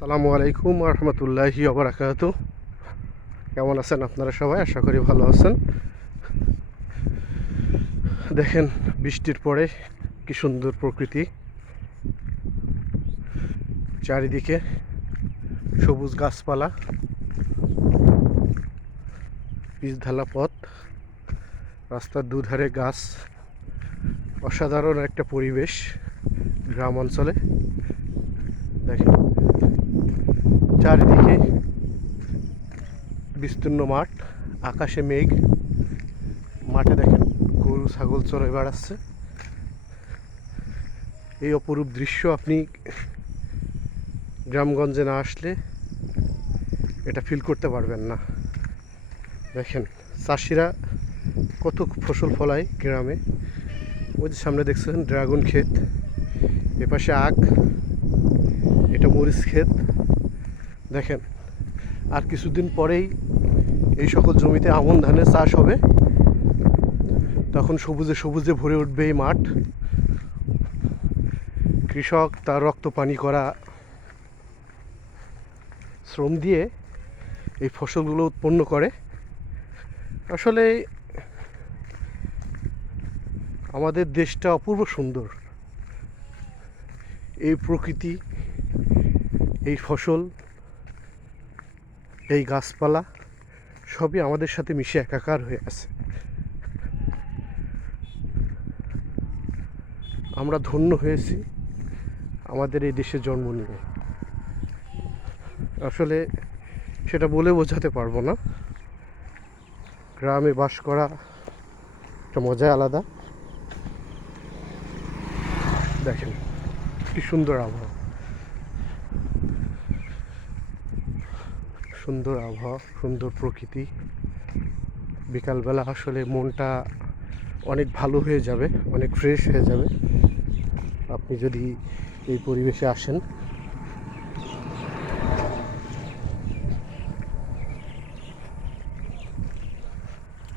আসসালামু আলাইকুম রহমতুল্লাহি ওবরাকাত। কেমন আছেন আপনারা সবাই? আশা করি ভালো আছেন। দেখেন বৃষ্টির পরে কি সুন্দর প্রকৃতি, চারিদিকে সবুজ গাছপালা, পিচঢালা পথ, রাস্তার দুধারে গাছ। অসাধারণ একটা পরিবেশ গ্রাম অঞ্চলে। দেখেন চারিদিকে বিস্তীর্ণ মাঠ, আকাশে মেঘ, মাঠে দেখেন গরু ছাগল চড়ে বেড়াচ্ছে। এই অপরূপ দৃশ্য আপনি গ্রামগঞ্জে না আসলে এটা ফিল করতে পারবেন না। দেখেন চাষিরা কত ফসল ফলায় গ্রামে। ওই যে সামনে দেখছেন ড্রাগন ক্ষেত, এপাশে আখ, এটা মরিচ ক্ষেত। দেখেন আর কিছুদিন পরেই এই সকল জমিতে আমন ধানের চাষ হবে। তখন সবুজে সবুজে ভরে উঠবে এই মাঠ। কৃষক তার রক্ত পানি করা শ্রম দিয়ে এই ফসলগুলো উৎপন্ন করে। আসলে আমাদের দেশটা অপূর্ব সুন্দর। এই প্রকৃতি, এই ফসল, এই গাছপালা সবই আমাদের সাথে মিশে একাকার হয়ে আছে। আমরা ধন্য হয়েছি আমাদের এই দেশে জন্ম নিয়ে। আসলে সেটা বলে বোঝাতে পারবো না। গ্রামে বাস করা একটা মজাই আলাদা। দেখেন কি সুন্দর আবহাওয়া, সুন্দর আবহাওয়া, সুন্দর প্রকৃতি। বিকালবেলা আসলে মনটা অনেক ভালো হয়ে যাবে, অনেক ফ্রেশ হয়ে যাবে আপনি যদি এই পরিবেশে আসেন।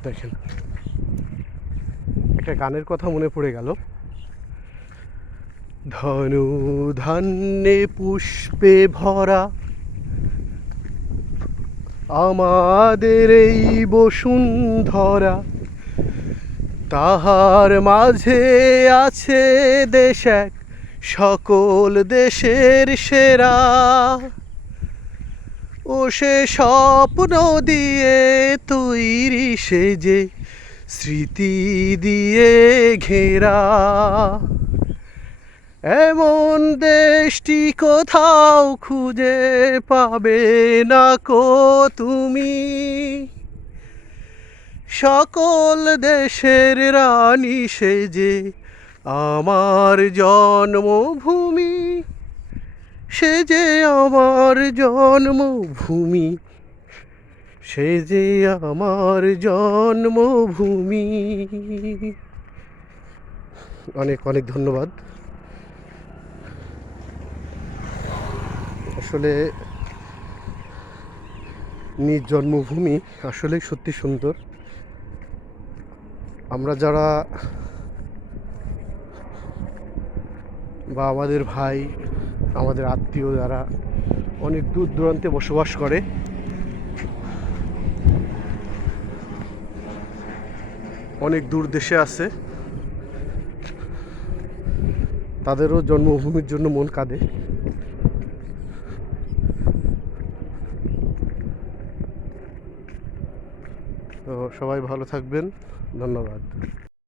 দেখেন একটা গানের কথা মনে পড়ে গেল। ধনু ধান্যে পুষ্পে ভরা আমাদের এই বসুন্ধরা, তাহার মাঝে আছে দেশ এক সকল দেশের সেরা। ও সে স্বপ্ন দিয়ে তৈরি, সে যে স্মৃতি দিয়ে ঘেরা। এমন দেশটি কোথাও খুঁজে পাবে না কো তুমি। সকল দেশের রানী সে যে আমার জন্মভূমি, সে যে আমার জন্মভূমি, সে যে আমার জন্মভূমি। অনেক অনেক ধন্যবাদ। আসলে নিজ জন্মভূমি আসলেই সত্যি সুন্দর। আমরা যারা বা আমাদের ভাই, আমাদের আত্মীয় যারা অনেক দূর দূরান্তে বসবাস করে, অনেক দূর দেশে আছে, তাদেরও জন্মভূমির জন্য মন কাঁদে। তো সবাই ভালো থাকবেন, ধন্যবাদ।